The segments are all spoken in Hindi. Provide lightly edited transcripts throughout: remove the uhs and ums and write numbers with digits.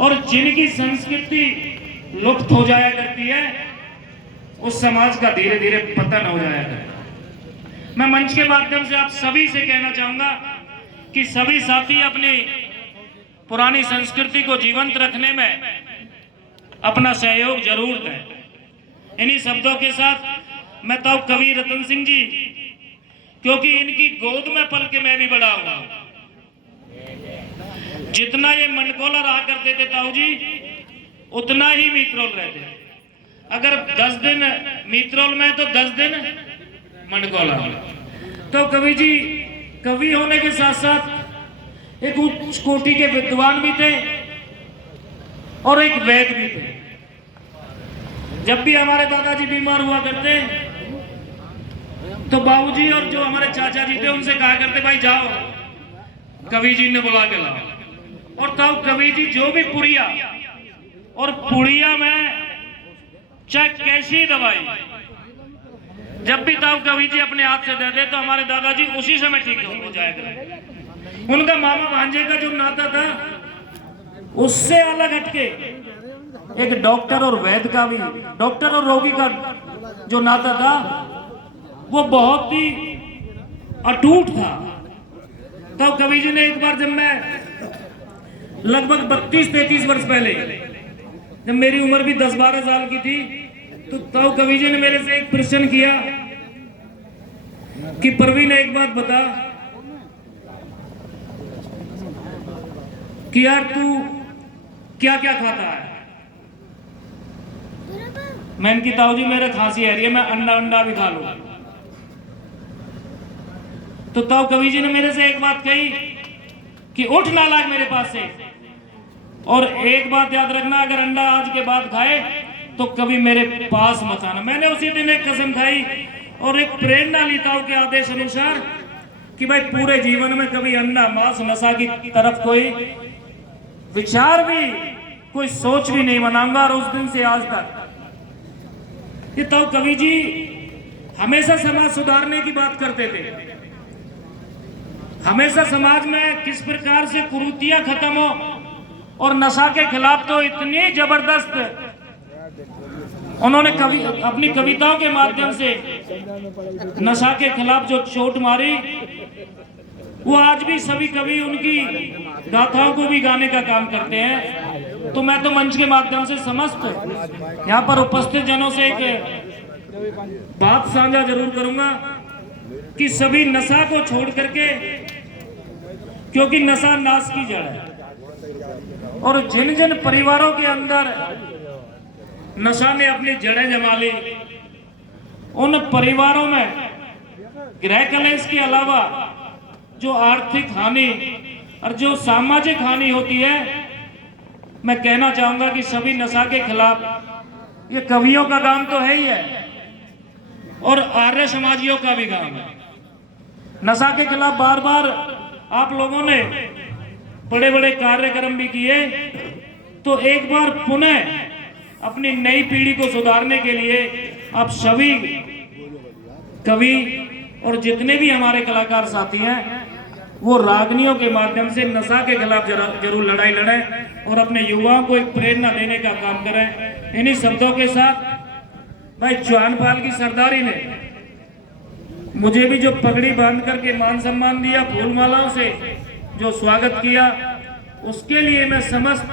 और जिनकी संस्कृति लुप्त हो जाया करती है उस समाज का धीरे धीरे पतन हो जाया करता है। मैं मंच के माध्यम से आप सभी से कहना चाहूंगा कि सभी साथी अपनी पुरानी संस्कृति को जीवंत रखने में अपना सहयोग जरूर दें। इन्हीं शब्दों के साथ मैं ताऊ कवि रतन सिंह जी, क्योंकि इनकी गोद में पल के मैं भी बड़ा हुआ, जितना ये मंडकोला रहा करते थे ताऊ जी उतना ही मीतरोल रहते। अगर 10 दिन मीतरोल में तो 10 दिन मंडकोला। तो कवि जी कवि होने के साथ साथ एक उच्च कोटि के विद्वान भी थे और एक वैद्य भी थे। जब भी हमारे दादाजी बीमार हुआ करते तो बाबूजी और जो हमारे चाचा जी थे उनसे कहा करते भाई जाओ कवि जी ने बुला के लाओ। और तब कवि जी जो भी पुड़िया और पुड़िया में चाहे कैसी दवाई जब भी ताऊ कवि जी अपने हाथ से दे दे तो हमारे दादाजी उसी समय ठीक हो जाया करे। उनका मामा भांजे का जो नाता था उससे अलग हटके एक डॉक्टर और वैद्य का भी, डॉक्टर और रोगी का जो नाता था वो बहुत ही अटूट था। तब कवि जी ने एक बार, जब मैं लगभग 32-33 वर्ष पहले, जब मेरी उम्र भी 10-12 साल की थी, तो तब कवि जी ने मेरे से एक प्रश्न किया कि प्रवीण एक बात बता कि यार तू क्या क्या खाता है। मैंने की ताऊ जी मेरे खांसी आ रही है, मैं अंडा भी खा लूं। तो तब कवि जी ने मेरे से एक बात कही कि उठ नालायक मेरे पास से, और एक बात याद रखना, अगर अंडा आज के बाद खाए तो कभी मेरे पास मत आना। मैंने उसी दिन एक कसम खाई और एक प्रेरणा ली ताऊ के आदेश अनुसार कि भाई पूरे जीवन में कभी अंडा मांस नशा की तरफ कोई विचार भी, कोई सोच भी नहीं बनाऊंगा। और उस दिन से आज तक ये ताऊ कवि जी हमेशा समाज सुधारने की बात करते थे, हमेशा समाज में किस प्रकार से कुरीतियां खत्म हो, और नशा के खिलाफ तो इतनी जबरदस्त उन्होंने अपनी कविताओं के माध्यम से नशा के खिलाफ जो चोट मारी, वो आज भी सभी कवि उनकी गाथाओं को भी गाने का काम करते हैं। तो मैं तो मंच के माध्यम से समस्त यहाँ पर उपस्थित जनों से एक बात साझा जरूर करूंगा कि सभी नशा को छोड़ करके, क्योंकि नशा नाश की जड़ है, और जिन जिन परिवारों के अंदर नशा ने अपनी जड़ें जमा ली, उन परिवारों में गृह कलेश के अलावा जो आर्थिक हानि और जो सामाजिक हानि होती है, मैं कहना चाहूंगा कि सभी नशा के खिलाफ ये कवियों का काम तो है ही है और आर्य समाजियों का भी काम है। नशा के खिलाफ बार बार आप लोगों ने बड़े बड़े कार्यक्रम भी किए, तो एक बार पुनः अपनी नई पीढ़ी को सुधारने के लिए आप सभी कवि और जितने भी हमारे कलाकार साथी हैं वो रागनियों के माध्यम से नशा के खिलाफ जरूर लड़ाई लड़ें और अपने युवाओं को एक प्रेरणा देने का काम करें। इन्हीं शब्दों के साथ भाई चौहानपाल की सरदारी ने मुझे भी जो पगड़ी बांध करके मान सम्मान दिया, फूल मालाओं से जो स्वागत किया, उसके लिए मैं समस्त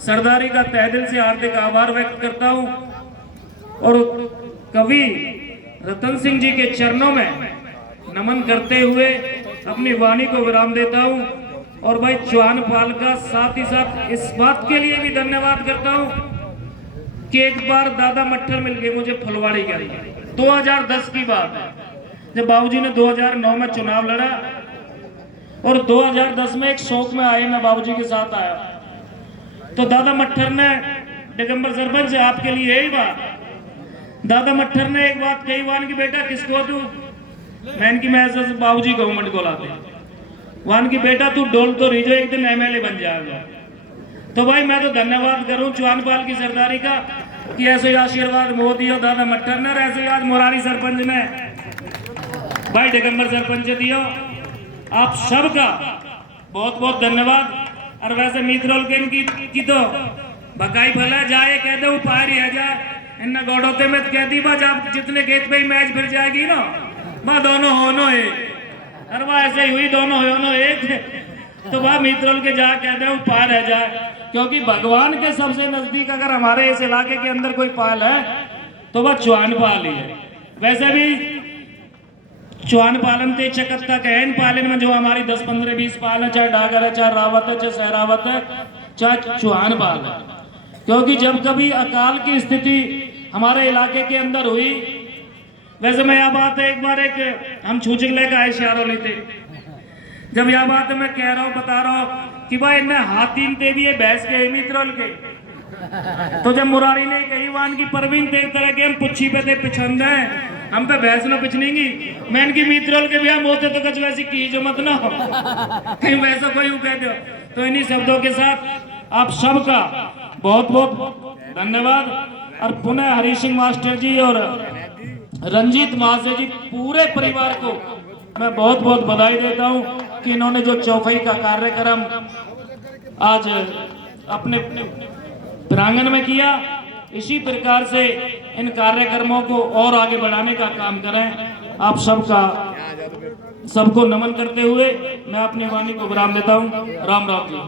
सरदारी का तहे दिल से हार्दिक आभार व्यक्त करता हूं और कवि रतन सिंह जी के चरणों में नमन करते हुए अपनी वाणी को विराम देता हूं। और भाई चौहानपाल का साथ ही साथ इस बात के लिए भी धन्यवाद करता हूं कि एक बार दादा मट्टर मिल गए मुझे फुलवाड़ी के अंदर, 2010 की बात है, जब बाबूजी ने 2009 में चुनाव लड़ा और 2010 में एक शौक में आए, मैं बाबूजी के साथ आया, तो दादा मट्टर ने, दिगंबर सरपंच आपके लिए यही बात, दादा मट्टर ने एक बात कही, वान की बेटा किसको तू, मैंने की मैं बाबूजी गवर्नमेंट को लाते, वान की बेटा तू डोल तो रही जो एक दिन एमएलए बन जाएगा। तो भाई मैं तो धन्यवाद करूं चौहानपाल की सरदारी का कि ऐसे आशीर्वाद मोदी और दादा मट्टर ने, ऐसे आज मोरारी सरपंच ने, भाई दिगंबर सरपंच दियो। आप सबका बहुत बहुत धन्यवाद। और वैसे मित्रोल के की तो बकाई भला जाए कह दो पार आ जा इन गौड़ोते में कह दी बा जब जितने खेत पे ही मैच फिर जाएगी ना वह दोनों होनो एक और वह ऐसे ही हुई दोनों होनो एक तो वह मित्रोल के जा कह दो पार रह जाए क्योंकि भगवान के सबसे नजदीक अगर हमारे इस इलाके के अंदर कोई पाल है तो वह चौहान पाल ही है। वैसे भी चौहान पालन ते चकत्ता कहन पालन में जो हमारी 10 15 20 पाल है चाहे डागर है चाहे रावत है चाहे सहरावत है चाहे चौहान पाल है क्योंकि जब कभी अकाल की स्थिति हमारे इलाके के अंदर हुई वैसे मैं यह बात एक बार एक हम छूचक लेकर आए शारों लेते जब यह बात मैं कह रहा हूँ बता रहा हूँ कि भाई इन्हें हाथीन ते भी भैंस के मित्रोल के तो जब मुरारी ने कही वान की परवीन ते तरह के हम पुच्छी पे थे पिछंद है हम पे भैंस न पिछनेंगी मैं इनकी मित्रोल के ब्याह होते तो कुछ वैसी की जो मत ना हो कहीं वैसा कोई कह दो। तो इन्हीं शब्दों के साथ आप सबका बहुत बहुत धन्यवाद और पुनः हरी सिंह मास्टर जी और रंजीत महाशय जी पूरे परिवार को मैं बहुत बहुत बधाई देता हूं कि इन्होंने जो चौपाई का कार्यक्रम आज अपने प्रांगण में किया इसी प्रकार से इन कार्यक्रमों को और आगे बढ़ाने का काम करें। आप सबको नमन करते हुए मैं अपनी वाणी को विराम देता हूं। राम राम जी।